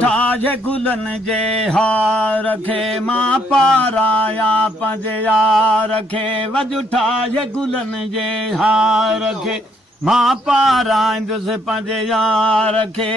ठाजे गुलन जे हार रखे मां पाराया पंहिंजा रखे वजु ठाजे गुलन जे हार रखे मां पाराईंदुसि पंहिंजा रखे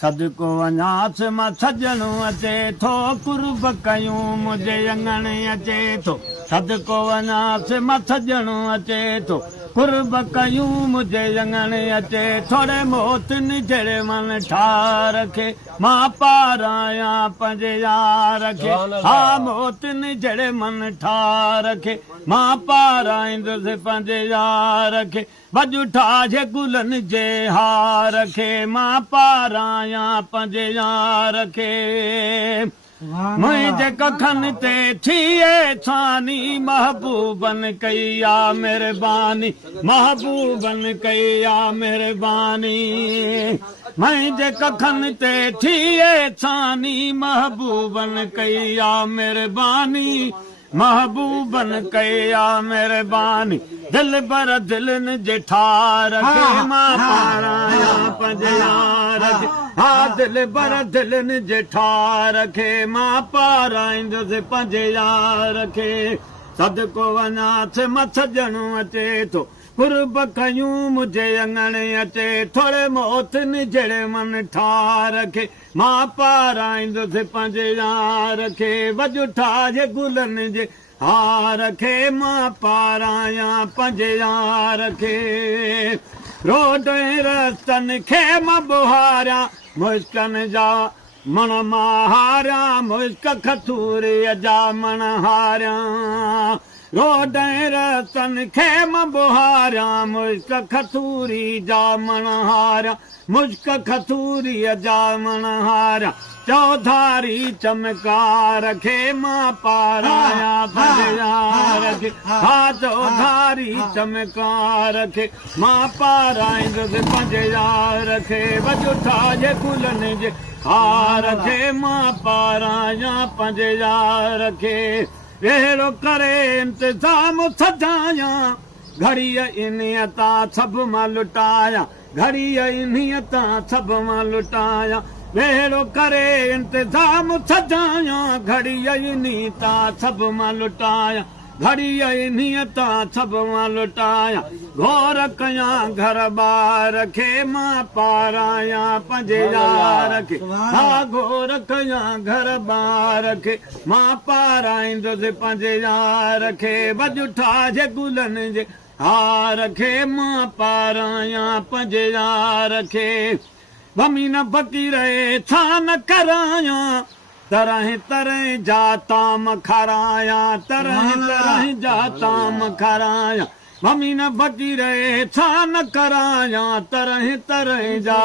सदको वञास मां सजणो अचे थो कुर्ब कयूं मुंहिंजे अंगण अचे थो सदको वञास मां सजणो अचे थो कुर्ब कयूं मुंहिंजे अंगण अचे थोरे मोतिन जहिड़े मन ठाह रखे मां पाराया पंहिंजा रखे हा मोतिन जहिड़े मन ठाह रखे मां पाराईंदुसि पंहिंजा रखे भॼु ठाजे गुलनि जे हार रखे मां पाराया पंहिंजा रखे मुंहिंजे कखनि ते थिए छानी महबूबन कई आ महिरबानी महबूबन कई आ महिरबानी मुंहिंजे कखनि ते थिए छानी महबूबन कई आ महिरबानी महबूबन कई आ महिरबानी दिल बर दिलनि जे ठाह रखे मां पाराया पंहिंजा रखे हा दिल बर दिलनि जे ठाह रखे मां पाराईंदुसि पंहिंजा रखे सदको वञासि मां सजणो अचे थो कुर्ब कयूं मुंहिंजे अंगण अचे थोरे मोतिन जहिड़े मन ठाह रखे मां पाराईंदुसि पंहिंजा रखे वजु ठाजे गुलनि जे हार रखे मां पाराया पंहिंजा रखे रोड रस्तनि खे मां बुहारिया मुश्कनि जा मण मां हारिया मुश्क खतूरीअ जा मण हारिया रोड रस्तनि खे मां बुहारिया मुश्क खतूरी जा मण हारिया मुश्क खतूरीअ जा मण हारिया चौधारी चमका रखे मां पाराया पंहिंजा रखे हा चौधारी चमका रखे मां पाराईंदुसि पंहिंजा रखे वजु ठाजे गुलनि जे हार रखे मां पाराया पंहिंजा रखे अहिड़ो करे इंतज़ाम सजाया घड़ीअ इन्हीअ तां सभु मां लुटाया घड़ीअ इन्हीअ तां सभु मां लुटाया अहिड़ो करे इंतज़ाम सजाया घड़ीअ इन्हीअ तां सभु मां लुटाया घड़ीअ इन्हीअ तां सभु मां लुटाया घोर कयां घर ॿार खे मां पाराया पंहिंजा रखे हा घोर कयां घर ॿार खे मां पाराईंदुसि पंहिंजा रखे वजु ठाजे गुलनि जे हार रखे मां पाराया पंहिंजा रखे बमी न फकीर छा न कराया तरह तरह जा ताम खाराया तरह तरह जा ताम खाराया मम्मी न फकीर छा न कराया तरह तरह जा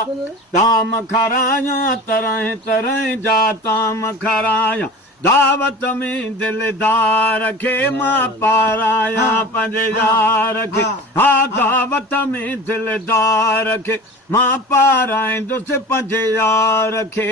ताम खाराया तरह तरह जा ताम खाराया दावत में दिलदार खे मां पाराया पंहिंजा रखे हा दावत में दिलदार खे मां पाराईंदुसि पंहिंजा रखे